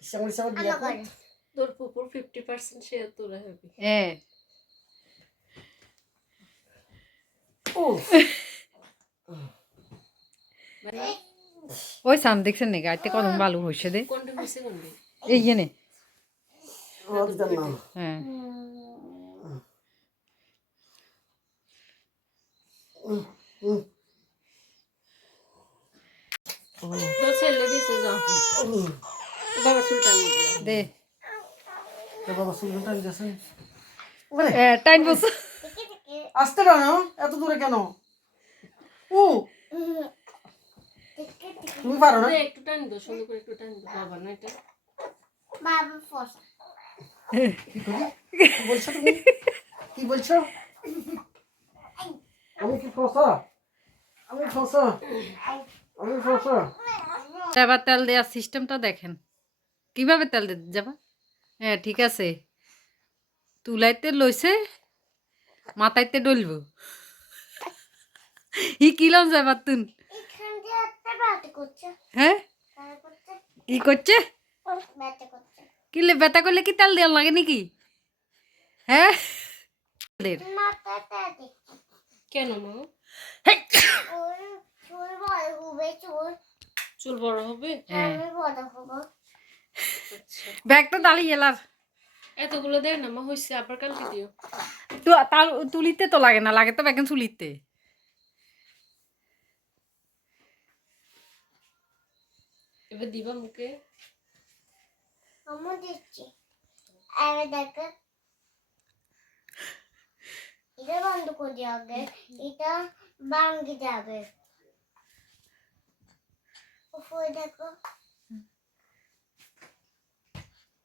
Siamo siamo di Allora, তোর পুকুর fifty percent share তোরা হবি। হ্যাঁ ওই সাম দেখছেন নাকি? আইতে কত ভালো হয়েছে দে। কোনটা হয়েছে কোনটি এই জেনে হ্যাঁ। তোর ছেলে দিছে যা। বাবা দে. Oke, টাইম বস। আস্তে কেন এত দূরে কেন? ও তুমি পারো না? একটু টান দো সুন্দর করে একটু টান দো বাবা না এটা। বাবা ফস কি করি? বলছো তুমি? কি বলছো? আমি কি ফসা? আমি ফসা? আমি ফসা? যাবার তেল দেওয়ার সিস্টেমটা দেখেন। কীভাবে তেল দিতে যাবা? হ্যাঁ ঠিক আছে। তুলাইতে লইছে মাথাইতে ডলব ই কিলাম যাবার তুন এখান দিয়ে একটা ব্যাটে করছে। হ্যাঁ? তারা করছে। কিলে ব্যথা করলে কি তেল দেওয়ার লাগে নাকি? হ্যাঁ? কেন মা? চুল বড় হবে চুল। বড় হবে? হ্যাঁ বড় হব। ব্যাগটা দাঁড়িয়ে এলার এতগুলো দেয় না মা হয়েছে আবার কালকে দিও। তো তার তুলিতে তো লাগে না লাগে তো ব্যাগেন চুলিতে। এবার দিবা মুখে। আমি দিচ্ছি। এবার দেখো। এটা বন্ধ করে আগে এটা ভাঙ্গি যাবে। উপরে দেখো ইস, এবার কেমন দেখ শেষ ছিল।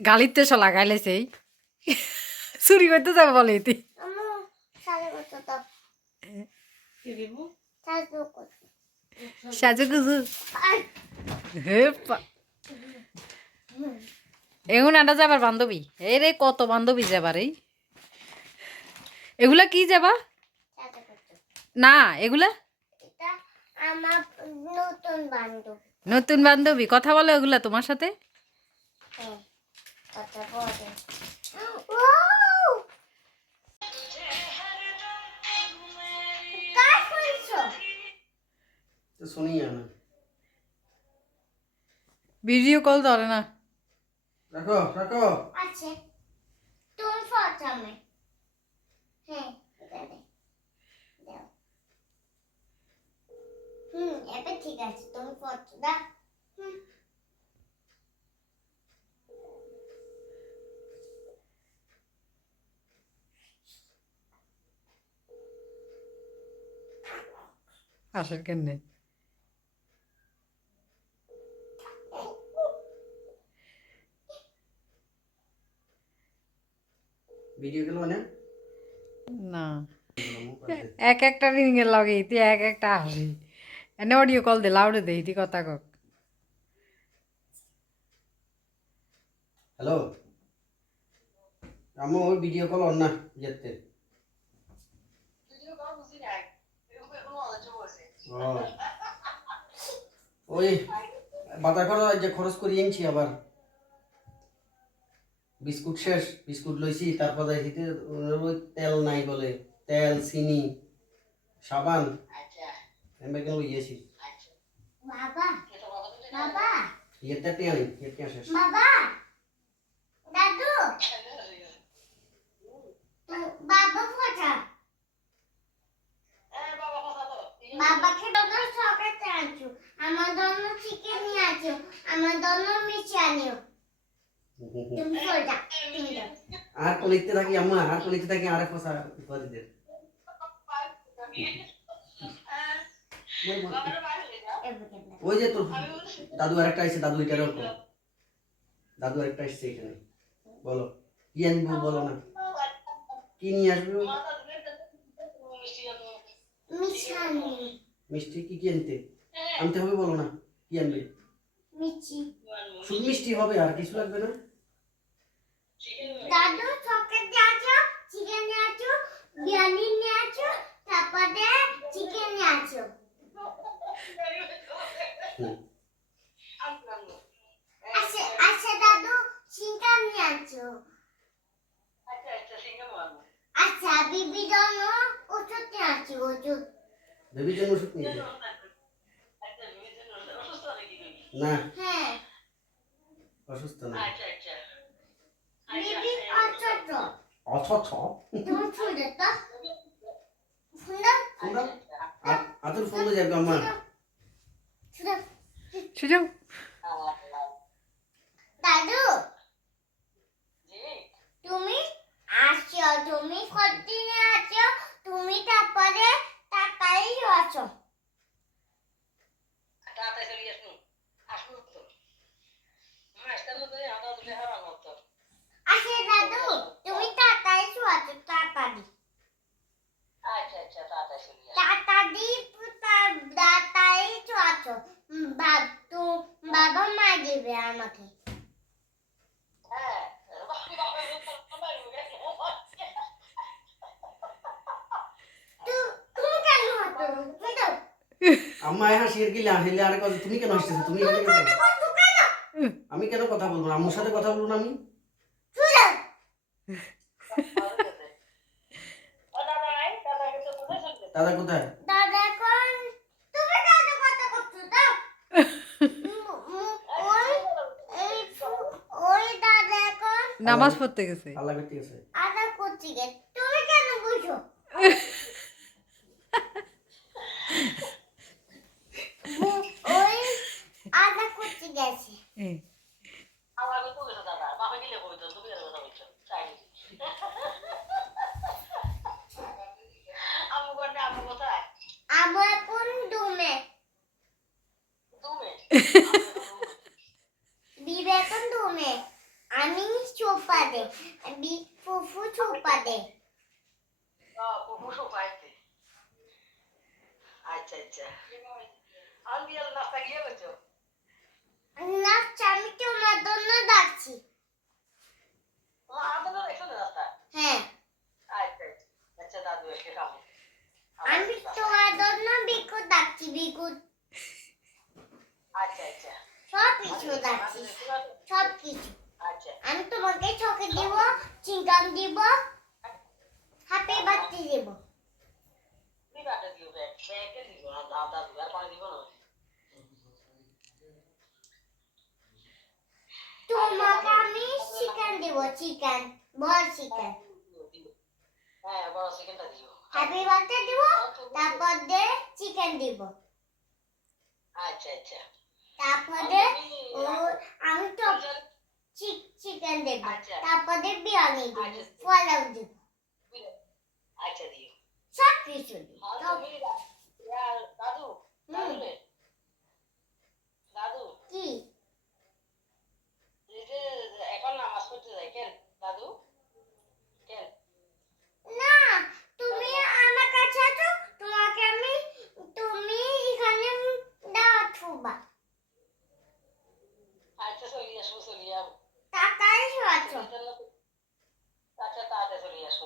গালিতে সো লাগাইলে সেই চুরি করতে যাবে বলে এটি। আম্মু সাড়ে কত তো কি দিব? সাড়ে কত সাজু গুজু। আই, হে পা- এগুন আটা যাবার বান্ধবী। এই রে কত বান্ধবী যাবার এই। এগুলা কি যাবা? না এগুলা? নতুন বান্ধবী। কথা বলো ওগুলা তোমার সাথে। হ্যাঁ ভিডিও কল ধরে না। রাখো রাখো। আছে তুমি প্রথমে হ্যাঁ এটা দে। দাও। হুম এবার ঠিক আছে তুমি ফটো দাও হুম আসের কেনে ভিডিও গেল মানে না। এক একটা রিং এর লগে ইতি এক একটা আসি এনে অডিও কল দে লাউডে দে ইতি কথা কক। হ্যালো আমি ওই ভিডিও কল অন না যেতে। ওই বাজার খরচ যে খরচ করি এনেছি আবার। বিস্কুট শেষ বিস্কুট লইছি তারপরে হিতে তেল নাই বলে তেল চিনি সাবান এমনি কেন ইয়েছি বাবা বাবা। ইয়েতে টিয়া নেই ইয়ে টিয়া শেষ। বাবা দাদু। তো- বাবা কোথা বাবাকে ডক্টর সকালে আনছো। আমার জন্য চিকেন নিয়ে আছো আমার জন্য মিষ্টি আনিও। আর কলিতে থাকি আম্মা আর কলিতে থাকি আরে কলিতে এবার ওই যে তোর দাদু আরেকটা আসছে দাদু এটার ওপর দাদু আরেকটা আসছে এখানে বলো কি আনব বলো না কি নিয়ে আসবে মিষ্টি। মিষ্টি। কি কি আনতে আনতে হবে বলো না কি আনবে মিষ্টি শুধু মিষ্টি হবে আর কিছু লাগবে না? দাদু দিয়ে আছো চিকেন দিয়ে বিরিয়ানি নিয়ে আসো তারপরে চিকেন নিয়ে। আচ্ছা আচ্ছা দাদু চিকেন নিয়ে আসো আচ্ছা বিবি জন্য ওষুধ নিয়ে আসো ওষুধ। বেবির জন্য ওষুধ নিয়ে না। হ্যাঁ। অসুস্থ না? বিবি অসুস্থ অথচ তুমি শুনে তো শুনে তোমরা আদর ফোন যাবে আমার শুনে সুযোগ দাদু তুমি আসো তুমি কতদিনে আছো তুমি তারপরে তাড়াতাড়ি আসো আসে দাদু তুমি তাড়াতাড়ি আসো তাড়াতাড়ি তাড়াতাড়ি তা- তাড়াতাড়ি আসো বাব তো বাবা মা দেবে আমাকে তু- তুমি কেন হাঁটো তুমি আম্মা হ্যাঁ শির গিলা হেলে আর কথা তুমি কেন হাসতেছো? তুমি? আমি কেন কথা বলব না? আম্মুর সাথে কথা বলব না আমি? দাদা কোথায়? দাদা এখন তুমি দাদা কথা করছ দাও ওই দাদা নামাজ পড়তে গেছে। আল্লাহ করতে গেছে। আদা করছি গে তুমি কেন বুঝো বু- ওই আদা করতে গেছে। এই, আবু এখন ডুমে বিবে এখন ডুমে আমি চোপা দে। বি ফুফু চোপা দে। আচ্ছা আচ্ছা আমি বিয়ার নাস্তা গিয়ে করছ না আমি তোমার জন্য ডাকছি তোমার আমাদের দেখছ না নাস্তা আচ্ছা আচ্ছা দাদু এসে আমি তোমার জন্য বিকু ডাকছি বিকু আচ্ছা আচ্ছা। সব কিছু ডাকছি সব কিছু। আচ্ছা। আমি তোমাকে চোখে দিব চিংগাম দিব হাতে বাতি দিব। দিব না তোমাকে আমি চিকেন দিব চিকেন হ্যাঁ বড় চিকেনটা দিও। হ্যাপি বার্থডে দিব তারপর দে চিকেন দিব। আচ্ছা আচ্ছা। তারপরে ও আমি তো চিকেন দেব। তারপরে বিরিয়ানি দিব পোলাও দিব। আচ্ছা দিও। সব কিছু দিব। আর সব- তুমি ইয়া, দাদু দাদু রে দাদু কি এই যে এখন নামাজ পড়তে যাই কেন দাদু কেন না তুমি আমার কাছে আছো তোমাকে আমি তুমি এখানে দাওয়াত খুবা আচ্ছা চলি আসব চলি যাব তাড়াতাড়ি আছো? আচ্ছা তাড়াতাড়ি চলে আসব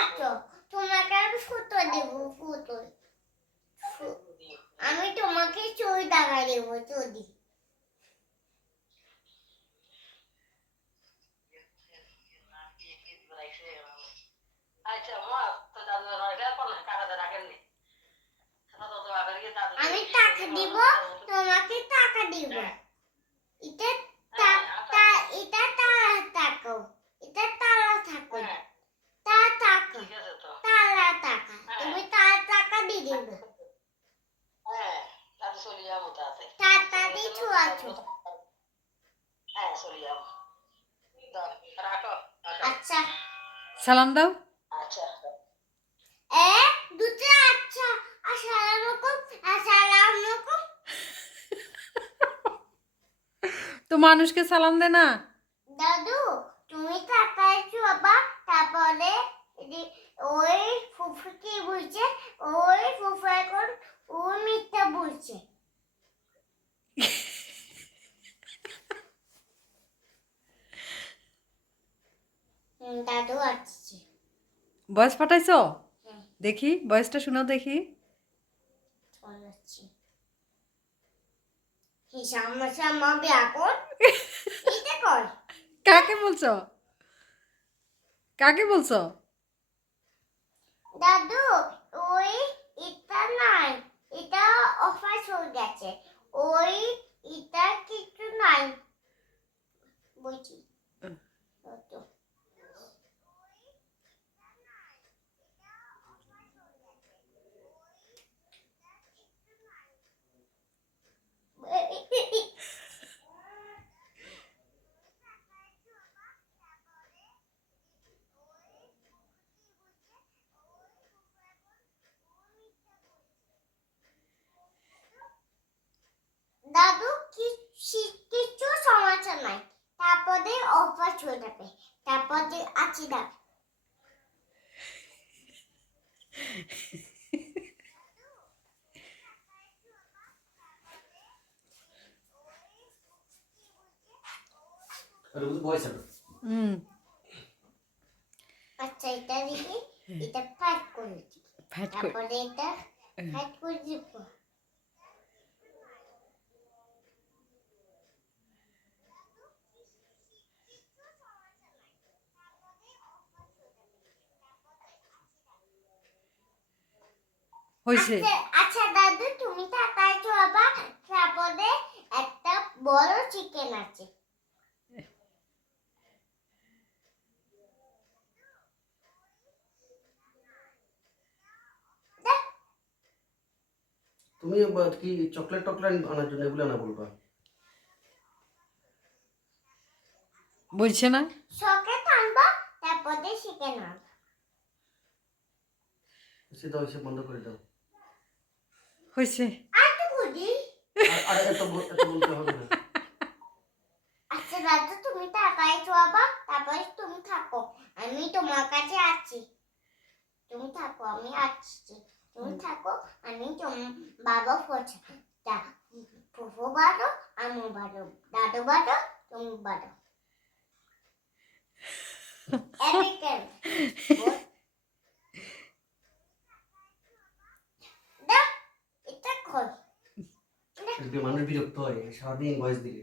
আছো? তোমাকে আমি দেব তোমাকে টাকা দেব চুরি আচ্ছা আমি টাকা দিব তোমাকে টাকা দিব। এটা টা- টা- এটা তারা থাকো এটা তারা থাকো হ্যাঁ তা থাকো ঠিক আছে তো তারা টাকা তুমি তার টাকা দিয়ে দেবে হ্যাঁ দাদু চলে যাব তাড়াতাড়ি তাড়াতাড়ি ছুয়াছো হ্যাঁ চলে যাব রাখো রাখো। আচ্ছা সালাম দাও আচ্ছা এ দুটো আচ্ছা তো মানুষকে সালাম দে না দাদু তুমি তাড়াতাড়ি ছুয়াবা তারপরে ওই ফুফু কি বলছে ওই ফুফু এখন ওই মিথ্যা বলছে। দাদু আসছে। বয়স পাঠাইছো? হ্যাঁ। দেখি বয়সটা শোনাও দেখি। কর। কাকে বলছো? কাকে বলছো? দাদু ওই এটা নাই এটা অফার হয়ে গেছে ওই এটা কিছু নাই বুঝি দাদু। দাদু কিছু কিছু সমস্যা নাই তারপরে চলে যাবে। তারপরে আছে দাদু আরে বুঝি হুম। আচ্ছা এটা দিবি এটা ফাইট করে দিবি ফাইট তারপরে এটা ফাইট করে দিব হয়েছে। আচ্ছা আচ্ছা দাদু তুমি তাকাইছো আবার। তারপরে একটা বড় চিকেন আছে। দেখ, তুমি কি চকলেট টকলেট আনার জন্য এগুলো আনা বলবা? বলছে না? সকেট আনবা তারপরে চিকেন আনবা। সেটা হয়েছে বন্ধ করে দাও। হয়েছে। আচ্ছা দাদু তুমি তারপরে তুমি থাকো। আমি তোমার কাছে আছি। তুমি থাকো আমি আসছি। তুমি থাকো আমি তোম বাবা ফোছ তা ফুফু বাড়ো আমি বাড়ো দাদু বাড়ো তুমি বাড়ো দেখ এটা কই মানুষ বিরক্ত হয় সারাদিন বয়স দিলে।